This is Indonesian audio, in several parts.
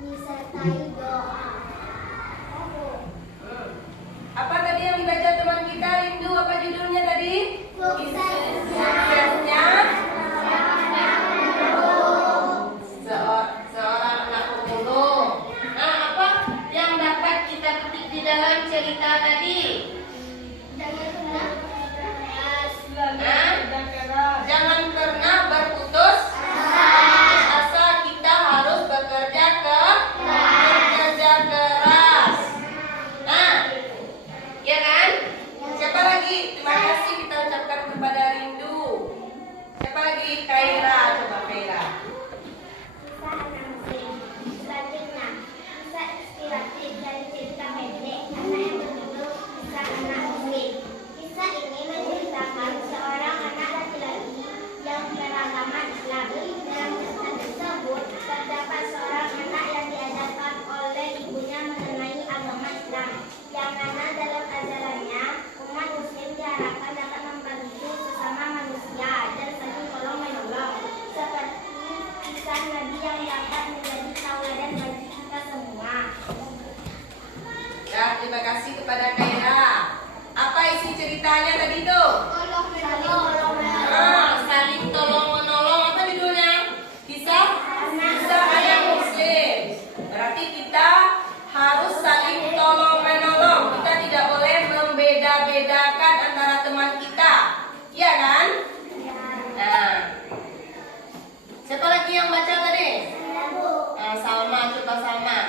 disertai doa. Apa tadi yang dibaca teman kita, Rindu? Apa judulnya tadi? Suksesnya seorang anak pemulung. Nah, apa yang dapat kita petik di dalam cerita tadi? Jangan pernah berputus asa. Kita harus bekerja keras. Nah, ya kan? Siapa lagi? Terima kasih kita ucapkan kepada Rindu. Siapa lagi? Kaira. Coba Kaira. Kisah anak muslim. Selanjutnya, kisah inspiratif dari cerita pendek anak yang berjudul Kisah Anak Muslim. Kisah ini menceritakan seorang anak laki-laki yang beragama Islam. Dalam kisah tersebut terdapat seorang anak yang diajarkan oleh ibunya mengenai agama Islam, yang mana dalam ajarannya umat muslim diharapkan dapat membantu sesama manusia dan saling tolong menolong, seperti kisah Nabi yang dapat menjadi tauladan bagi kita semua. Ya, terima kasih kepada Kaira. Apa isi ceritanya tadi tuh? Saling tolong menolong. Apa judulnya? Kisah anak muslim. Berarti kita harus saling tolong menolong. Kita tidak boleh membeda-bedakan antara teman kita. Iya kan? Nah, siapa lagi yang baca tadi? Salma, coba Salma.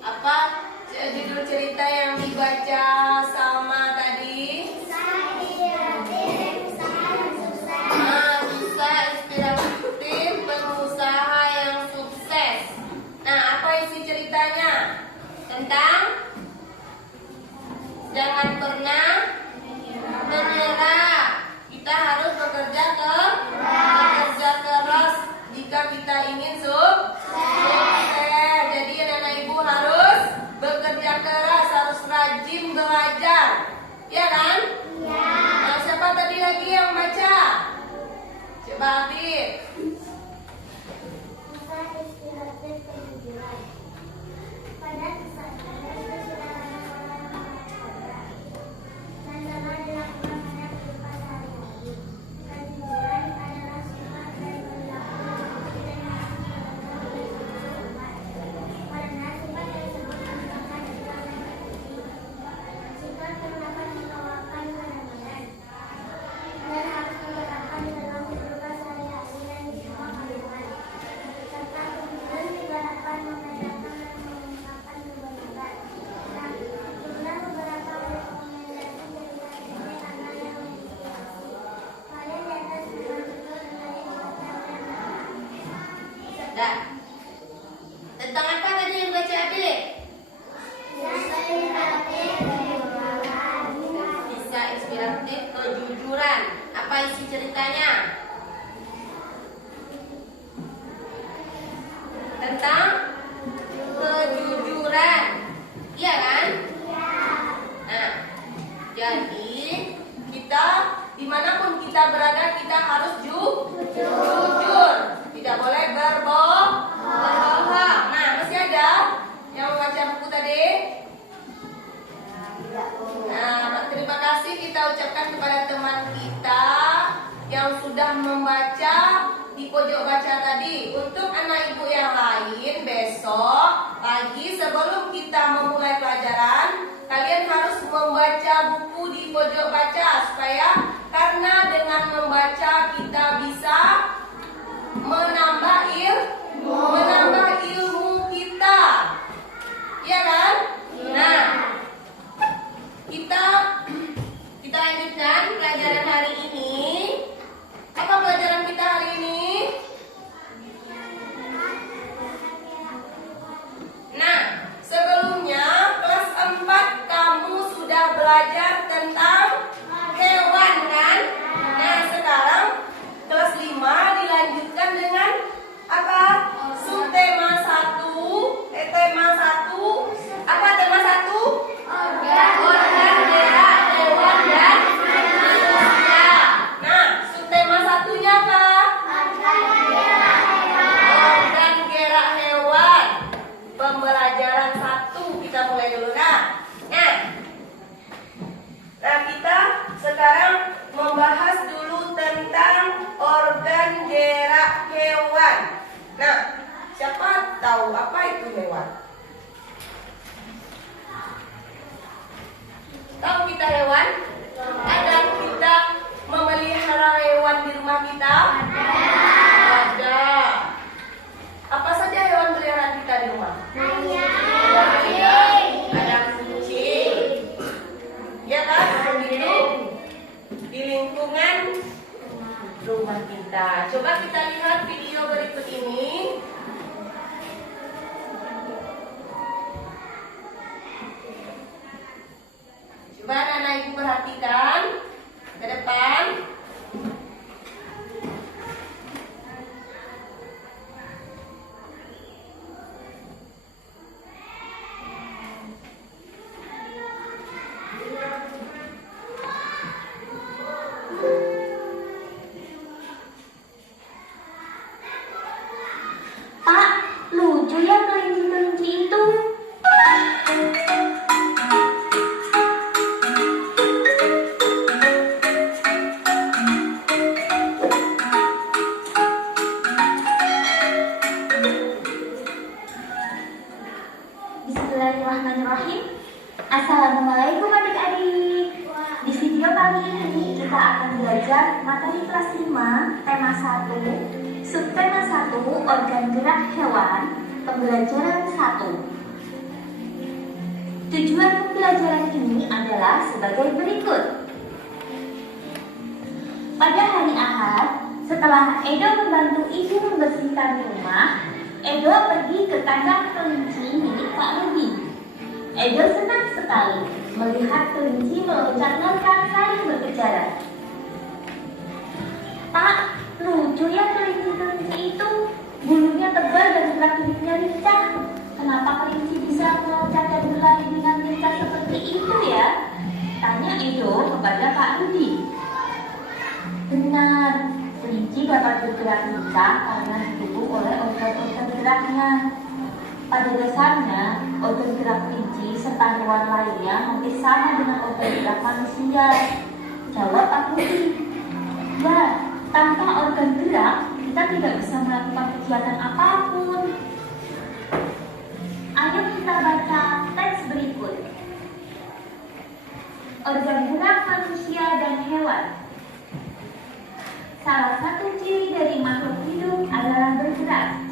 Apa judul cerita yang dibaca Salma tadi? Usaha inspiratif pengusaha yang sukses. Nah, apa isi ceritanya? Tentang jangan pernah menyerah. Kita harus bekerja keras jika kita ingin sukses. Jadi anak ibu harus bekerja keras, harus rajin belajar. Ya kan? Ya. Nah, siapa tadi lagi yang baca? Coba Afif. Kisah inspiratif kejujuran. Pada kisah ini sudah ada orang dan dalam dilakukan pada kehidupan sehari-hari. Kejujuran adalah sifat dari perilaku dan karena sifat tersebut merupakan sifat negatif. Sifat yang dapat membawakan kemenangan dan harus diterapkan dalam kehidupan sehari-hari dan di semua kalimat. Serta kemudian juga dapat membedakan dan mengungkapkan kebenaran. Nah, itulah beberapa rekomendasi dari KTP anak yang menginspirasi. Kalian di atas betul-betul dengan membaca Dah. Tentang apa tadi yang baca Afif? Kisah inspiratif kejujuran. Apa isi ceritanya? Tentang kejujuran. Iya kan? Nah, jadi kita dimanapun kita berada, kita harus jujur. Tidak boleh berbohong. Nah, masih ada yang membaca buku tadi? Nah, terima kasih kita ucapkan kepada teman kita yang sudah membaca di pojok baca tadi. Untuk anak ibu yang lain, besok pagi sebelum kita memulai pelajaran, kalian harus membaca buku di pojok baca supaya karena dengan membaca kita bisa menambah ilmu tahu apa itu hewan? Tahu kita hewan? Ada kita memelihara hewan di rumah kita? Ada. Apa saja hewan peliharaan kita di rumah? Ada kucing. Ya kan? Begitu di lingkungan rumah kita. Coba kita lihat video berikut ini. Coba anak-anak ibu perhatikan ke depan. Pak, lucu ya kelinci-kelinci itu. Bismillahirrahmanirrahim. Assalamualaikum adik-adik. Di video kali ini kita akan belajar materi kelas 5 tema 1, subtema 1, organ gerak hewan, pembelajaran 1. Tujuan pembelajaran ini adalah sebagai berikut. Pada hari Ahad, setelah Edo membantu ibu membersihkan rumah, Edo pergi ke kandang kelinci milik Pak Rudi. Edo senang sekali melihat kelinci meloncat-loncat saling berkejaran. Pak, lucu ya kelinci-kelinci itu. Bulunya tebal dan gerak-geriknya lincah. Kenapa kelinci bisa meloncat dan berlari dengan lincah seperti itu ya? Tanya Edo kepada Pak Rudi. Benar, kelinci dapat bergerak lincah karena didukung oleh organ-organ geraknya. Pada dasarnya, organ gerak kelinci serta hewan lainnya hampir sama dengan organ gerak manusia. Jawab Pak Rudi. Ya, tanpa organ gerak, kita tidak bisa melakukan kegiatan apapun. Ayo kita baca teks berikut. Organ gerak manusia dan hewan. Salah satu ciri dari makhluk hidup adalah bergerak.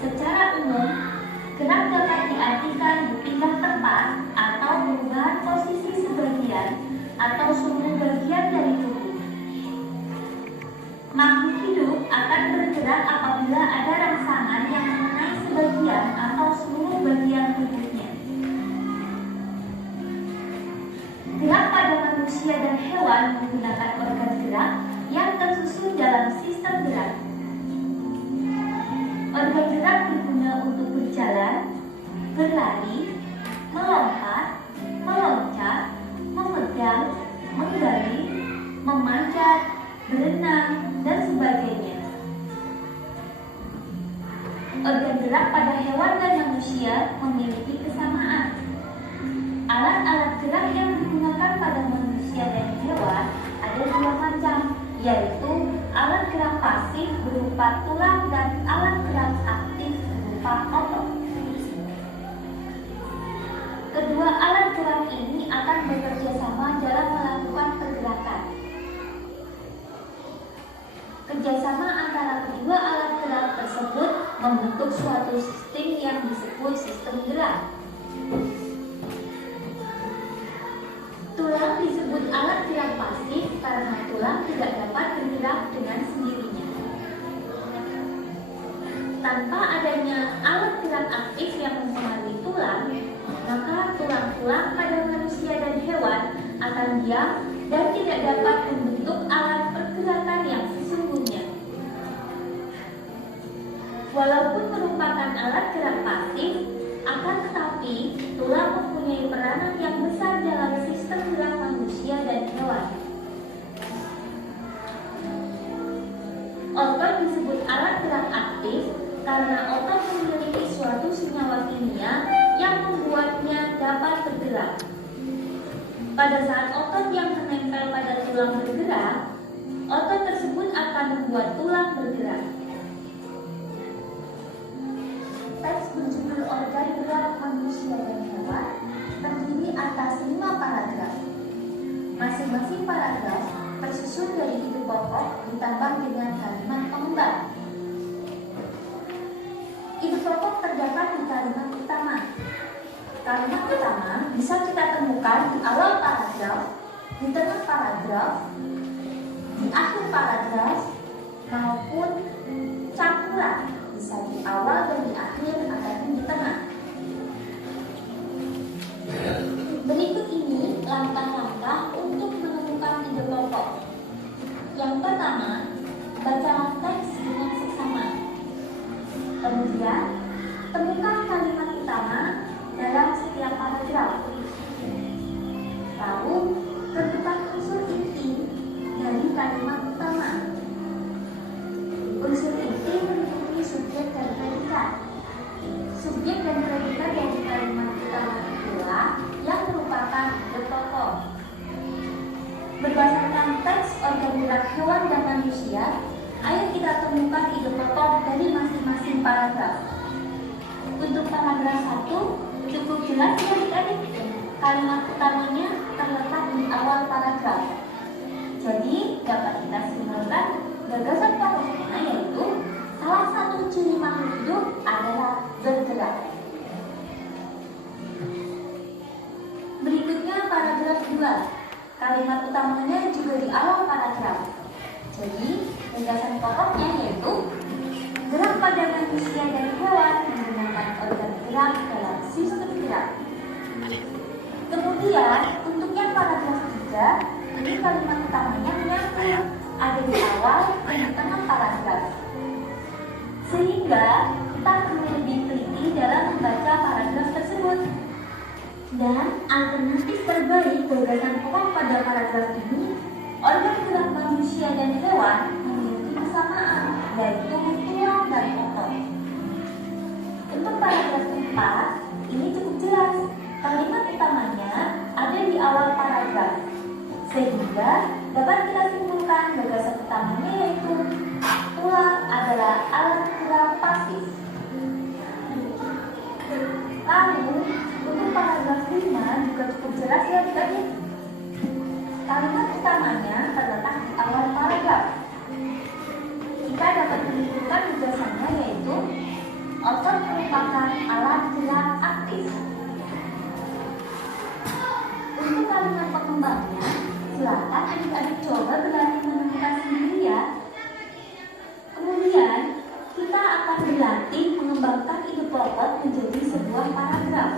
Secara umum, gerak dapat diartikan berpindah tempat atau perubahan posisi sebagian atau seluruh bagian dari tubuh. Makhluk hidup akan bergerak apabila ada rangsangan yang mengenai sebagian atau seluruh bagian tubuhnya. Gerak pada manusia dan hewan menggunakan organ gerak yang tersusun dalam sistem gerak. Organ gerak berguna untuk berjalan, berlari, melompat, meloncat, memegang, menggali, memanjat, berenang, dan sebagainya. Organ gerak pada hewan dan manusia memiliki kesamaan. Alat-alat gerak yang digunakan pada manusia dan hewan ada dua macam, yaitu alat gerak pasif berupa tulang dan alat gerak aktif berupa otot. Kedua alat gerak ini akan bekerja sama dalam melakukan pergerakan. Kerjasama antara kedua alat gerak tersebut membentuk suatu sistem yang disebut sistem gerak. Tulang disebut alat gerak pasif karena tulang tidak dapat bergerak dengan sendirinya. Tanpa adanya alat gerak aktif yang mempengaruhi tulang, maka tulang-tulang pada manusia dan hewan akan diam dan tidak dapat membentuk alat pergerakan yang sesungguhnya. Walaupun merupakan alat gerak pasif, akan tetapi tulang mempunyai peranan yang besar dalam sistem gerak manusia dan hewan. Otot disebut alat gerak aktif karena otot memiliki suatu senyawa kimia yang membuatnya dapat bergerak. Pada saat otot yang menempel pada tulang bergerak, otot tersebut akan membuat tulang bergerak. masing-masing paragraf tersusun dari ide pokok ditambah dengan kalimat pengembang. Ide pokok terdapat di kalimat utama. Kalimat utama bisa kita temukan di awal paragraf, di tengah paragraf, di akhir paragraf, maupun campuran, bisa di awal dan di akhir ataupun di tengah. Berikut ini langkah-langkah untuk menemukan ide pokok. Yang pertama, bacalah teks dengan seksama. Kemudian, temukan kalimat utama dalam setiap paragraf. Lalu, tentukan unsur inti dari kalimat utama. Unsur inti meliputi subjek dan predikat. Subjek dan predikat dari kalimat utama itulah yang merupakan ide pokok. Berdasarkan teks organ gerak hewan dan manusia, ayo kita temukan ide pokok dari masing-masing paragraf. Untuk paragraf 1, cukup jelas ya adik-adik. Kalimat utamanya terletak di awal paragraf. Jadi, dapat kita simpulkan gagasan pokoknya yaitu salah satu ciri makhluk hidup adalah bergerak. Berikutnya paragraf 2. Kalimat utamanya juga di awal paragraf. Jadi, gagasan pokoknya yaitu gerak pada manusia dan hewan menggunakan organ gerak dalam sistem gerak. Kemudian, untuk yang paragraf 3, ini kalimat utamanya menyambung, ada di awal dan di tengah paragraf. Sehingga kita perlu lebih teliti dalam membaca paragraf tersebut. Dan alternatif terbaik gagasan pokok pada paragraf ini, organ gerak manusia dan hewan memiliki kesamaan, yaitu tulang dan otot. Untuk paragraf 4, ini cukup jelas. Kalimat utamanya ada di awal paragraf, sehingga dapat kita simpulkan gagasan utamanya yaitu tulang adalah alat gerak pasif. Lalu, untuk paragraf 5 juga cukup jelas ya adik-adik. Kalimat utamanya terletak di awal paragraf. Kita dapat menyimpulkan gagasannya yaitu otot merupakan alat gerak aktif. Untuk kalimat pengembangnya, silakan adik-adik coba berlatih menemukan sendiri ya. Kemudian, kita akan berlatih mengembangkan ide pokok menjadi sebuah paragraf.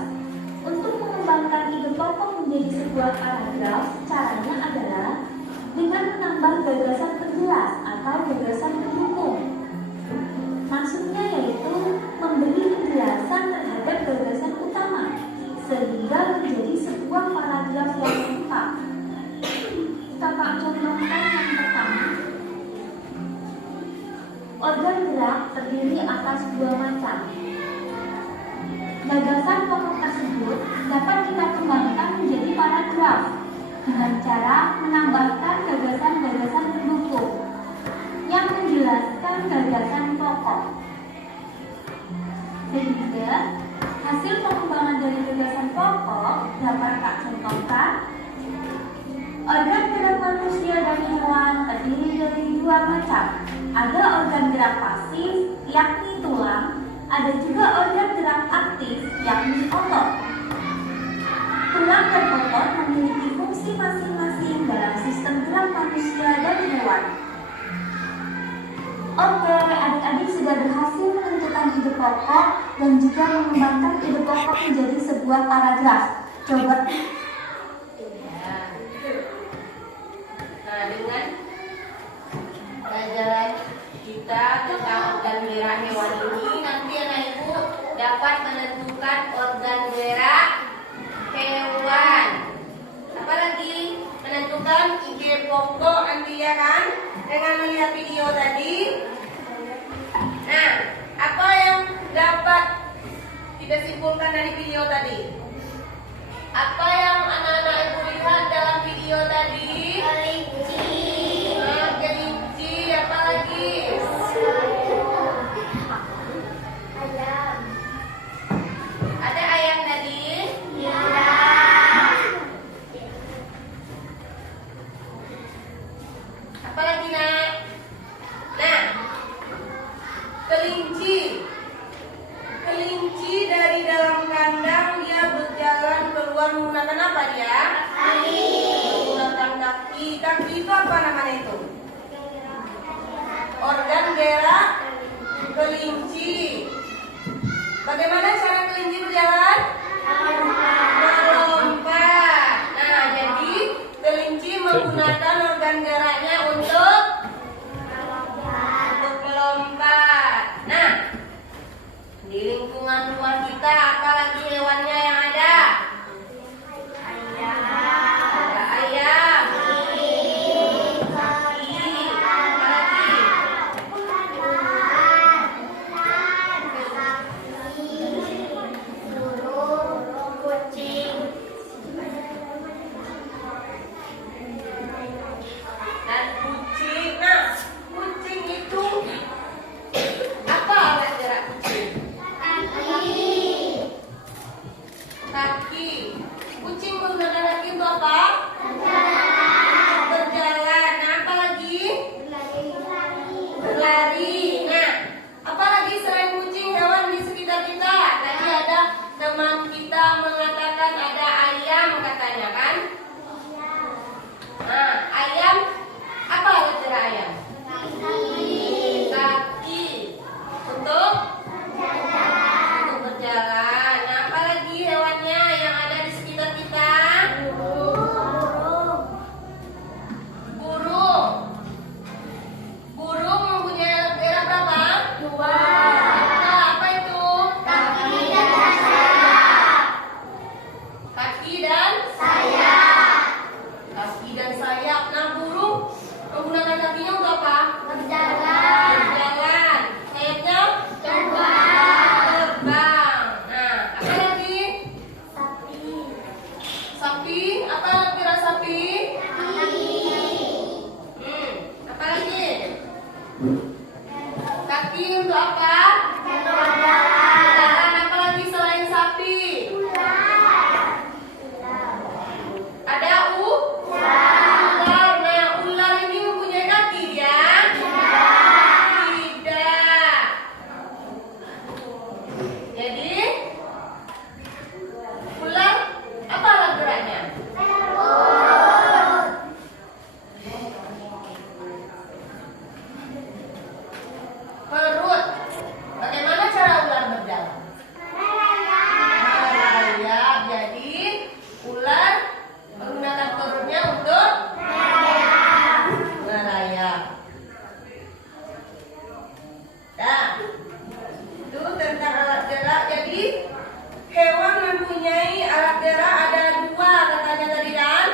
Untuk mengembangkan ide pokok menjadi sebuah paragraf, caranya adalah dengan menambah gagasan penjelas atau gagasan pendukung. Maksudnya yaitu memberi penjelasan terhadap gagasan utama, sehingga menjadi sebuah paragraf yang lengkap. Kita contohkan yang pertama. Organ gerak terdiri atas dua macam. Gagasan pokok tersebut dapat kita kembangkan menjadi paragraf dengan cara menambahkan gagasan-gagasan pendukung yang menjelaskan gagasan pokok. Sehingga hasil pengembangan dari gagasan pokok dapat tak contohkan. Organ gerak manusia dan hewan terdiri dari dua macam. Ada organ gerak pasif, yakni tulang. Ada juga organ gerak aktif, yakni otot. Tulang dan otot memiliki fungsi masing-masing dalam sistem gerak manusia dan hewan. Oke, adik-adik sudah berhasil menentukan ide pokok dan juga mengembangkan ide pokok menjadi sebuah paragraf. Coba. Nah, dengan pelajaran kita tentang organ gerak hewan ini, nanti anak ibu dapat menentukan organ gerak hewan. Apalagi menentukan ide pokok nanti ya kan, dengan melihat video tadi. Nah, apa yang dapat kita simpulkan dari video tadi? Apa yang anak-anak ibu lihat dalam video tadi? Kelinci. Kelinci, apa lagi? Ayam. Ada ayam tadi? Ya. menggunakan apa dia? Kaki. Menggunakan kaki. Kaki itu apa namanya itu? Organ gerak kelinci. Bagaimana cara kelinci berjalan? Melompat. Nah, jadi kelinci menggunakan organ geraknya untuk melompat. Nah, di lingkungan rumah kita apa lagi hewannya yang ada? Ada ayam. Sapi. Apa lagi? Kucing. Dan kucing. Nah, kucing itu apa alat gerak kucing? Kaki. Kucing menggunakan kaki untuk apa? Berjalan. Nah, apa lagi? Berlari. Nah, apa lagi selain kucing hewan di sekitar kita? Tadi ada teman kita mengatakan ada ayam katanya kan? Nah, ayam apa alat gerak ayam? Kaki. Untuk berjalan. Nah, apa lagi hewannya yang ada di sekitar kita? Burung. Burung mempunyai alat gerak berapa? Nah, apa itu? Kaki dan sayap. Nah, burung menggunakan kakinya untuk apa? Berjalan. Sayapnya? Terbang. Nah, apa lagi? Sapi. Apa alat gerak sapi? Apa lagi? Kaki untuk apa? Berjalan. Apa lagi selain sapi? Ada ular. Nah, ular ini mempunyai kaki ya? Tidak. Jadi ular apa alat geraknya? Perut. Bagaimana cara ular berjalan? Merayap. Jadi ular menggunakan perutnya untuk merayap. Nah, itu tentang alat gerak. Jadi hewan mempunyai alat gerak ada 2 katanya tadi kan?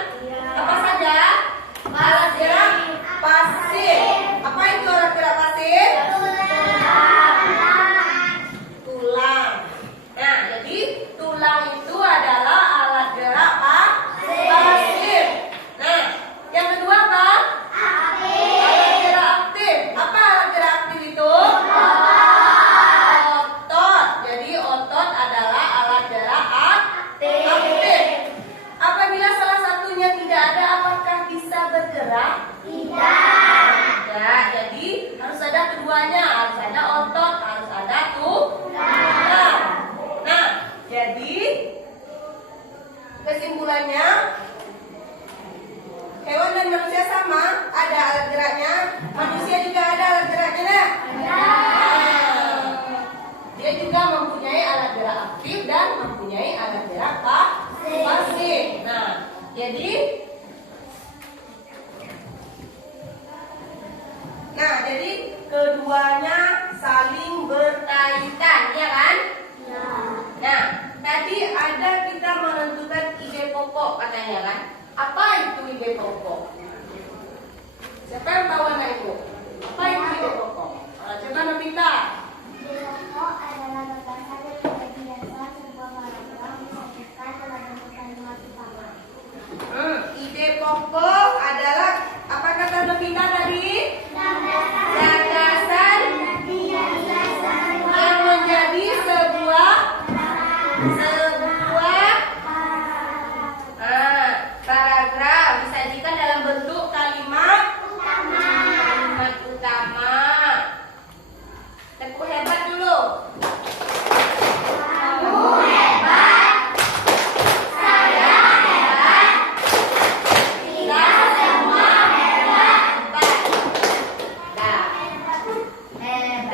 Apa saja? Alat gerak pasif. Apa itu alat gerak pasif? Tulang. Nah, jadi tulang itu adalah alat gerak pasif. Nah, yang kedua apa? Alat gerak aktif. Apa alat gerak aktif itu? Otot. Jadi otot adalah alat gerak aktif. Apabila salah satunya tidak ada, apakah bisa bergerak? Tidak. Jadi harus ada keduanya. Harus ada otot, harus ada tulang. Nah, jadi kesimpulannya hewan dan manusia sama, ada alat geraknya. Manusia juga ada alat geraknya, nah, dia juga mempunyai alat gerak aktif dan mempunyai alat gerak pasif. Nah, jadi keduanya saling berkaitan, ya kan? Nah, tadi ada kita menentukan ide pokok katanya kan? Apa itu ide pokok? Siapa yang tahu anak itu? Apa itu ide pokok? Coba Nobita.